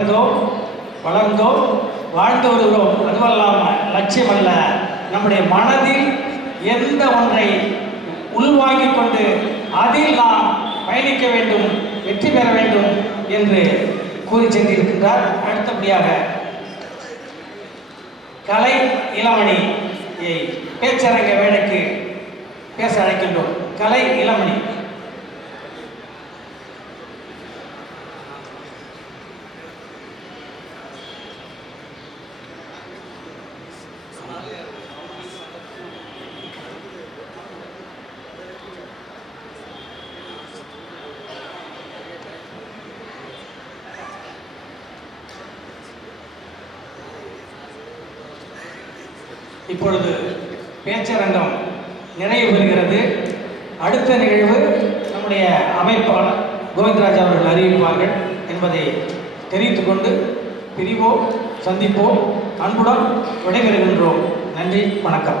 வளர்ந்தோம் வளர்ந்தோம் வாழ்ந்து வருகிறோம். அதுவல்லாமல் லட்சியம் அல்ல நம்முடைய மனதில் எந்த ஒன்றை உள்வாங்கி கொண்டு அதில் நாம் பயணிக்க வேண்டும் வெற்றி பெற வேண்டும் என்று கூறி சென்றிருக்கின்றார். அடுத்தபடியாக கலை இளமணி பேச்சரங்க வேலைக்கு பேச அழைக்கின்றோம். கலை இளமணி. இப்பொழுது பேச்சரங்கம் நிறைவு பெறுகிறது. அடுத்த நிகழ்வு நம்முடைய அமைப்பாளர் கோவிந்தராஜ் அவர்கள் அறிவிப்பார்கள் என்பதை தெரிவித்து கொண்டு பிரிவோம் சந்திப்போம். அன்புடன் விடைபெறுகின்றோம். நன்றி வணக்கம்.